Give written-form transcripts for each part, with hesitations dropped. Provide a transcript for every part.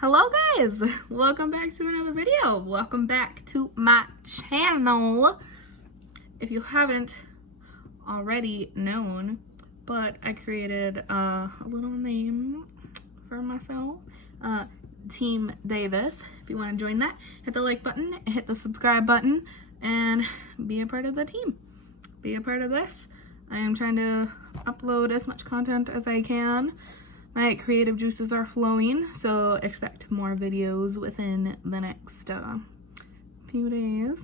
Hello guys, welcome back to another video. Welcome back to my channel. If you haven't already known, but I created a little name for myself, Team Davis. If you want to join that, hit the like button, hit the subscribe button, and be a part of the team. Be a part of this. I am trying to upload as much content as I can. My creative juices are flowing, so expect more videos within the next few days.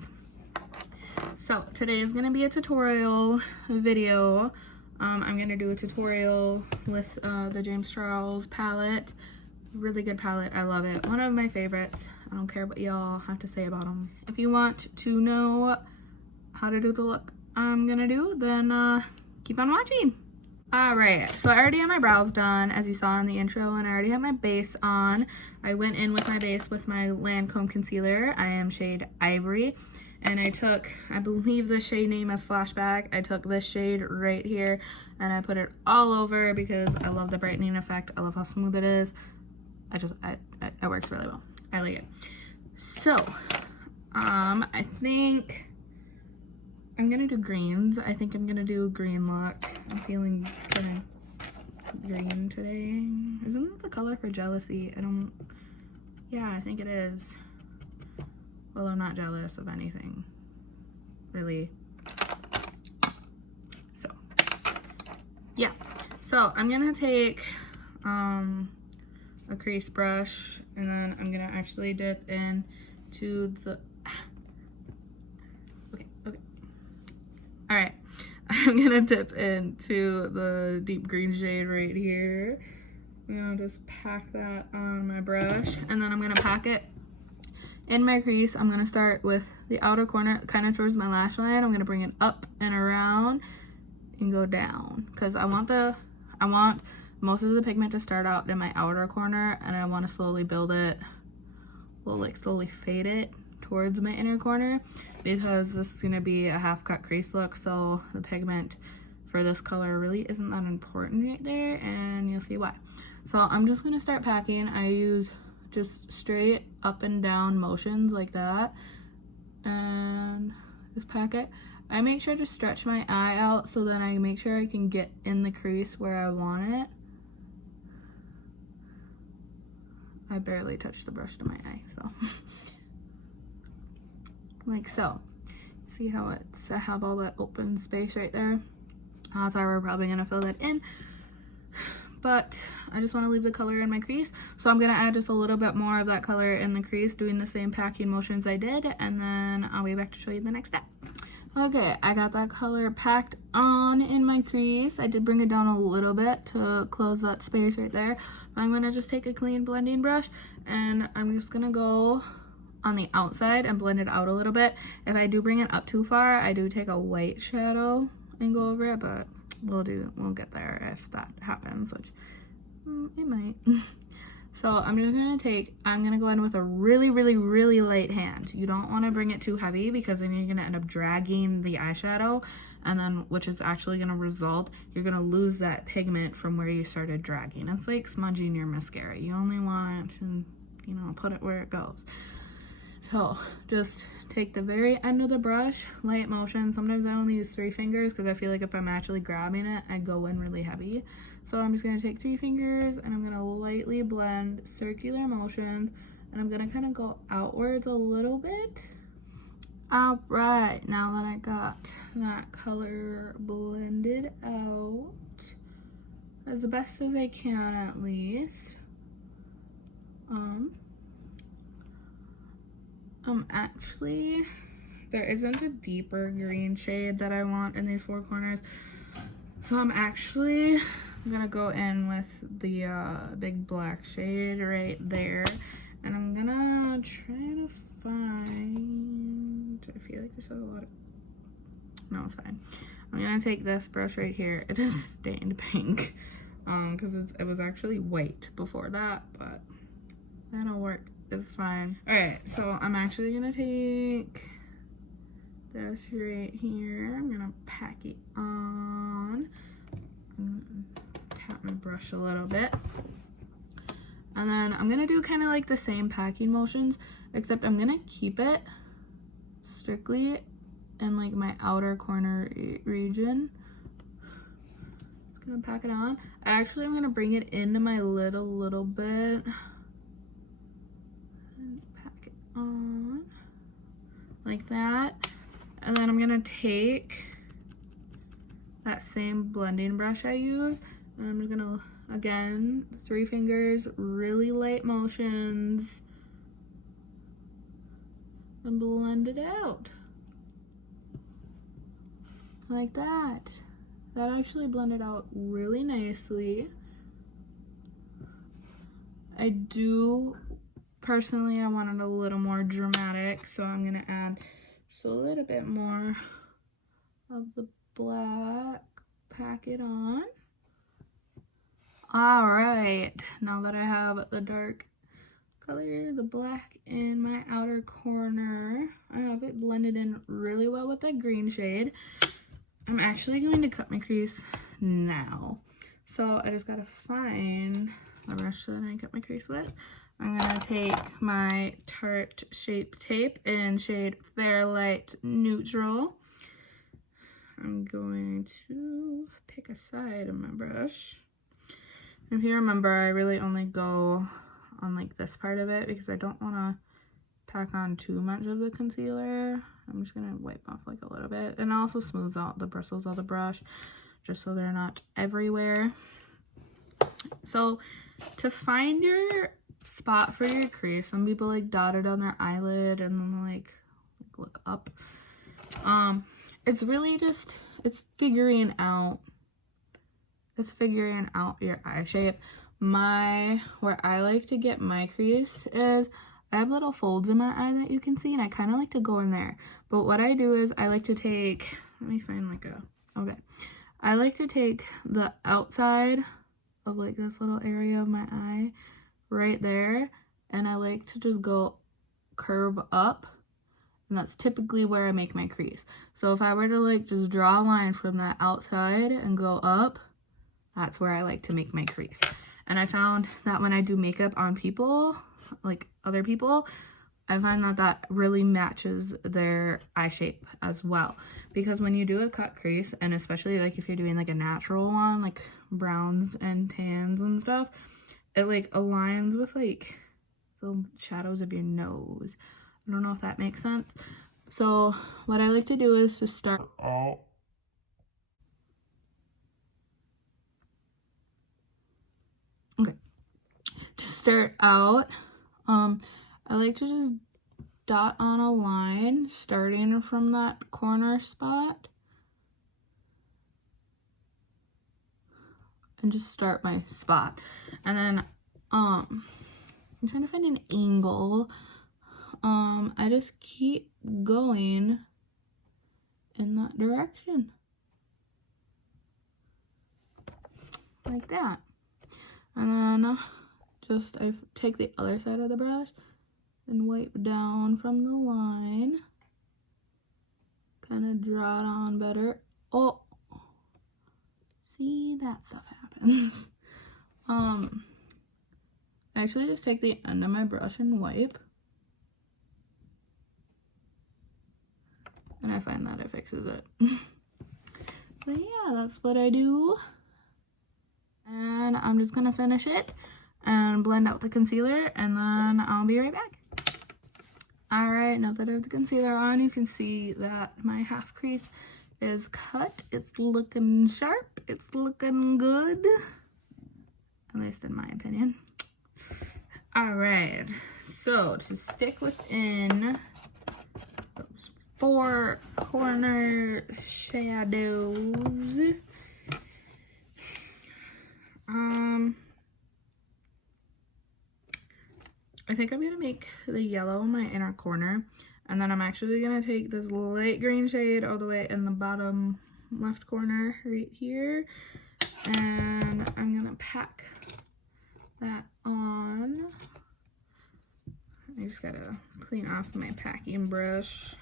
So today is going to be a tutorial video. I'm going to do a tutorial with the James Charles palette. Really good palette. I love it. One of my favorites. I don't care what y'all have to say about them. If you want to know how to do the look I'm going to do, then keep on watching. Alright, so I already have my brows done, as you saw in the intro, and I already have my base on. I went in with my base with my Lancome concealer. I am shade Ivory, and I took, I believe the shade name is Flashback. I took this shade right here, and I put it all over because I love the brightening effect. I love how smooth it is. It works really well. I like it. So, I think I'm gonna do greens. I think I'm gonna do a green look. I'm feeling kind of green today. Isn't that the color for jealousy? Yeah, I think it is. Well, I'm not jealous of anything, really. So, yeah. So, I'm gonna take a crease brush, and then I'm gonna actually dip into the all right, I'm gonna dip into the deep green shade right here. I'm gonna just pack that on my brush, and then I'm gonna pack it in my crease. I'm gonna start with the outer corner, kind of towards my lash line. I'm gonna bring it up and around and go down, because I want most of the pigment to start out in my outer corner, and I want to slowly build it, well, like slowly fade it towards my inner corner, because this is going to be a half cut crease look, so the pigment for this color really isn't that important right there, and you'll see why. So I'm just going to start packing. I use just straight up and down motions like that, and just pack it. I make sure to stretch my eye out so that I make sure I can get in the crease where I want it. I barely touched the brush to my eye, so like so. See how I have all that open space right there? That's how we're probably gonna fill that in, but I just want to leave the color in my crease, so I'm gonna add just a little bit more of that color in the crease, doing the same packing motions I did, and then I'll be back to show you the next step. Okay, I got that color packed on in my crease. I did bring it down a little bit to close that space right there. I'm gonna just take a clean blending brush, and I'm just gonna go on the outside and blend it out a little bit. If I do bring it up too far, I do take a white shadow and go over it, but we'll get there if that happens, which it might. So I'm gonna go in with a really light hand. You don't want to bring it too heavy, because then you're gonna end up dragging the eyeshadow, and then which is actually gonna result, you're gonna lose that pigment from where you started dragging. It's like smudging your mascara. You only want to, put it where it goes. So just take the very end of the brush, light motion. Sometimes I only use 3 fingers because I feel like if I'm actually grabbing it, I go in really heavy. So I'm just going to take 3 fingers, and I'm going to lightly blend circular motions, and I'm going to kind of go outwards a little bit. All right, now that I got that color blended out as best as I can, at least, actually, there isn't a deeper green shade that I want in these 4 corners, so I'm gonna go in with the big black shade right there, and I'm gonna try to find, I feel like this has a lot of, no, it's fine. I'm gonna take this brush right here. It is stained pink, because it was actually white before that, but that'll work. It's fine. All right, so I'm actually gonna take this right here. I'm gonna pack it on. Tap my brush a little bit, And then I'm gonna do kind of like the same packing motions, except I'm gonna keep it strictly in like my outer corner region. Just gonna pack it on. Actually, I'm gonna bring it into my lid a little bit and pack it on like that. And then I'm gonna take that same blending brush I used, and I'm just gonna, again, 3 fingers, really light motions, and blend it out like that. That actually blended out really nicely. I do personally, I want it a little more dramatic, so I'm gonna add just a little bit more of the black. Pack it on. All right, now that I have the dark color, the black in my outer corner, I have it blended in really well with that green shade. I'm actually going to cut my crease now. So I just gotta find the brush that I cut my crease with. I'm gonna take my Tarte Shape Tape in shade Fairlight Neutral. I'm going to pick a side of my brush. If you remember, I really only go on like this part of it because I don't want to pack on too much of the concealer. I'm just gonna wipe off like a little bit, and also smooths out the bristles of the brush just so they're not everywhere. So to find your spot for your crease, some people like dot it on their eyelid and then like look up. It's really just, it's figuring out your eye shape. Where I like to get my crease is, I have little folds in my eye that you can see, and I kind of like to go in there. But what I do is I like to take, let me find like I like to take the outside of like this little area of my eye right there, and I like to just go curve up, and that's typically where I make my crease. So if I were to like just draw a line from that outside and go up, that's where I like to make my crease. And I found that when I do makeup on people, like other people, I find that that really matches their eye shape as well. Because when you do a cut crease, and especially like if you're doing like a natural one, like browns and tans and stuff, it like aligns with like the shadows of your nose. I don't know if that makes sense. So what I like to do is just start out. Okay. To start out, I like to just dot on a line starting from that corner spot and just start my spot. And then I'm trying to find an angle. I just keep going in that direction like that. And then just I take the other side of the brush and wipe down from the line, kind of draw it on better. Oh, see, that stuff happens. I actually just take the end of my brush and wipe, and I find that it fixes it. So yeah, that's what I do. And I'm just gonna finish it and blend out the concealer, and then I'll be right back. Alright, now that I have the concealer on, you can see that my half crease is cut. It's looking sharp. It's looking good. At least in my opinion. Alright, so to stick within those 4 corner shadows, I think I'm gonna make the yellow in my inner corner, and then I'm actually gonna take this light green shade all the way in the bottom left corner right here, and I'm gonna pack that on. I just gotta clean off my packing brush.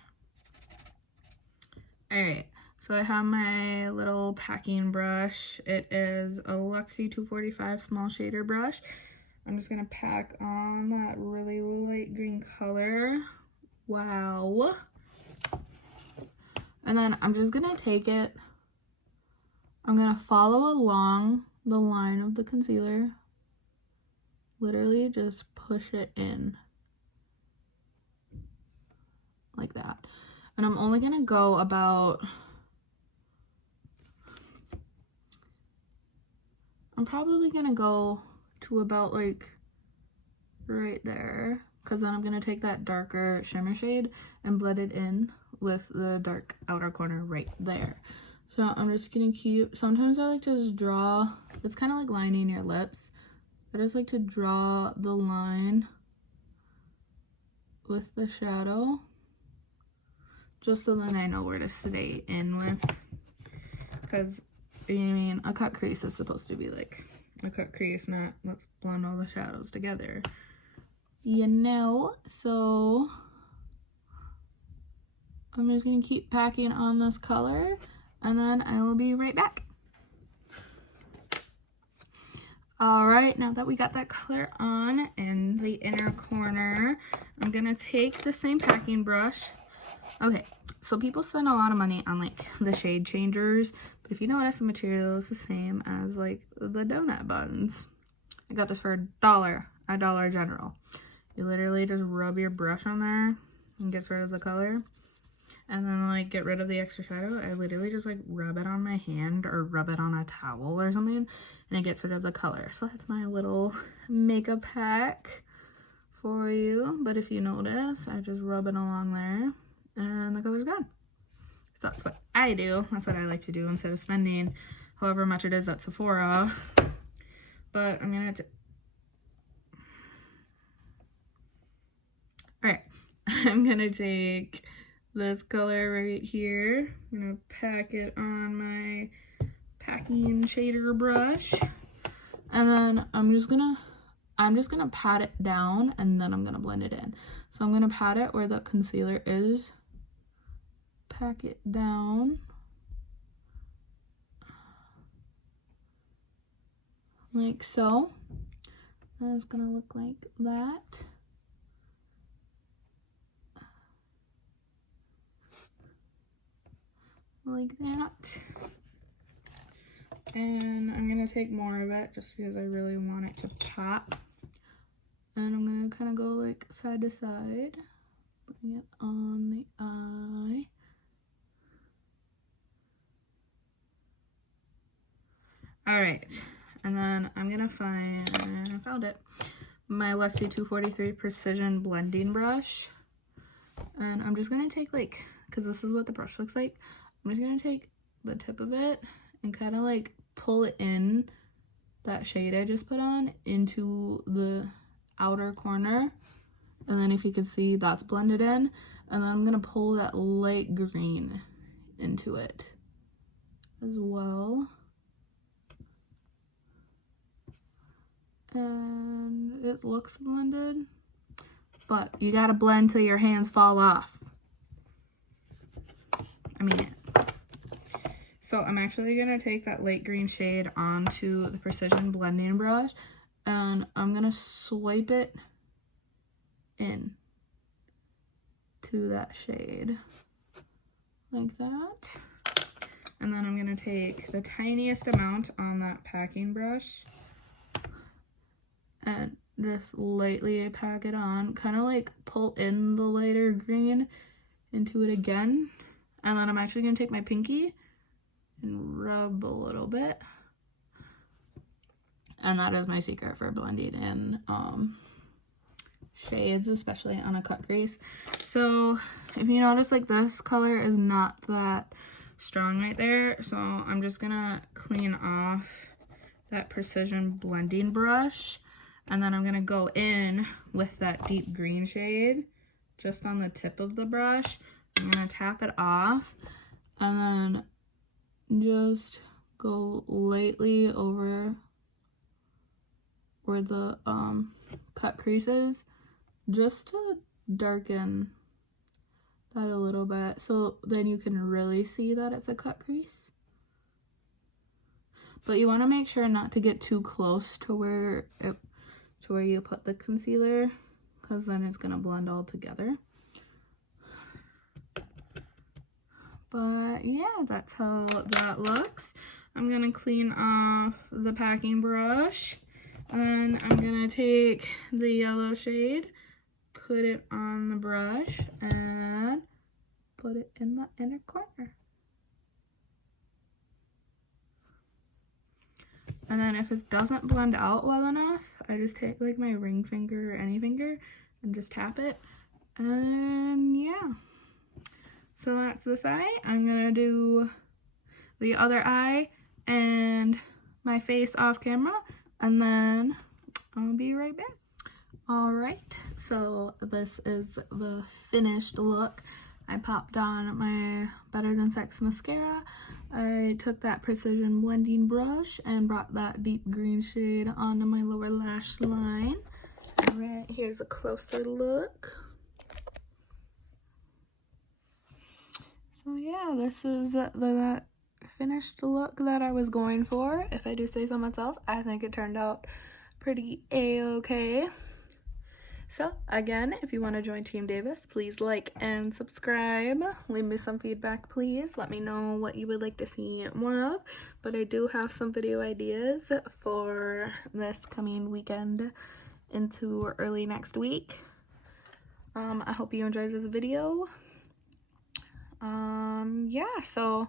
Alright, so I have my little packing brush. It is a Luxie 245 small shader brush. I'm just gonna pack on that really light green color. Wow. And then I'm just gonna take it, I'm gonna follow along the line of the concealer. Literally just push it in like that. And I'm only gonna go about, I'm probably gonna go to about like right there, because then I'm gonna take that darker shimmer shade and blend it in with the dark outer corner right there. So I'm just gonna keep, sometimes I like to just draw, it's kind of like lining your lips. I just like to draw the line with the shadow, just so then I know where to stay in with, because I mean, a cut crease is supposed to be like a cut crease, not let's blend all the shadows together, you know? So I'm just gonna keep packing on this color, and then I will be right back. All right, now that we got that color on in the inner corner, I'm gonna take the same packing brush. Okay, so people spend a lot of money on like the shade changers, but if you notice, the material is the same as like the donut buns. I got this for $1 at Dollar General. You literally just rub your brush on there and gets rid of the color. And then like get rid of the extra shadow. I literally just like rub it on my hand or rub it on a towel or something, and it gets rid of the color. So that's my little makeup hack for you. But if you notice, I just rub it along there and the color's gone. So that's what I do. That's what I like to do instead of spending however much it is at Sephora. But I'm gonna alright, I'm gonna take this color right here. I'm gonna pack it on my packing shader brush, and then I'm just gonna pat it down, and then I'm gonna blend it in. So I'm gonna pat it where the concealer is, pack it down like so. And it's gonna look like that. Like that. And I'm gonna take more of it just because I really want it to pop. And I'm gonna kind of go like side to side, bring it on the eye. All right, and then I'm gonna find, I found it, my Lexi 243 Precision Blending Brush. And I'm just gonna take like, because this is what the brush looks like, I'm just gonna take the tip of it and kind of like pull it in, that shade I just put on, into the outer corner. And then if you can see, that's blended in. And then I'm gonna pull that light green into it as well. And it looks blended, but you gotta blend till your hands fall off. I mean it. So I'm actually gonna take that light green shade onto the Precision Blending Brush, and I'm gonna swipe it in to that shade like that. And then I'm gonna take the tiniest amount on that packing brush and just lightly pack it on, kind of like pull in the lighter green into it again. And then I'm actually gonna take my pinky and rub a little bit. And that is my secret for blending in shades, especially on a cut crease. So if you notice, like this color is not that strong right there. So I'm just gonna clean off that Precision Blending Brush. And then I'm gonna go in with that deep green shade just on the tip of the brush. I'm gonna tap it off and then just go lightly over where the cut crease is, just to darken that a little bit, so then you can really see that it's a cut crease. But you want to make sure not to get too close to where it, to where you put the concealer, because then it's gonna blend all together. But yeah, that's how that looks. I'm gonna clean off the packing brush, and I'm gonna take the yellow shade, put it on the brush, and put it in the inner corner. And then if it doesn't blend out well enough, I just take like my ring finger or any finger and just tap it. And yeah. So that's this eye. I'm gonna do the other eye and my face off camera, and then I'll be right back. Alright, so this is the finished look. I popped on my Better Than Sex mascara. I took that precision blending brush and brought that deep green shade onto my lower lash line. Alright, here's a closer look. So yeah, this is the finished look that I was going for. If I do say so myself, I think it turned out pretty a-okay. So again, if you want to join Team Davis, please like and subscribe. Leave me some feedback, please. Let me know what you would like to see more of. But I do have some video ideas for this coming weekend into early next week. I hope you enjoyed this video. Yeah, so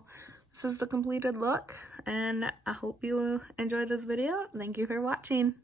this is the completed look, and I hope you enjoyed this video. Thank you for watching.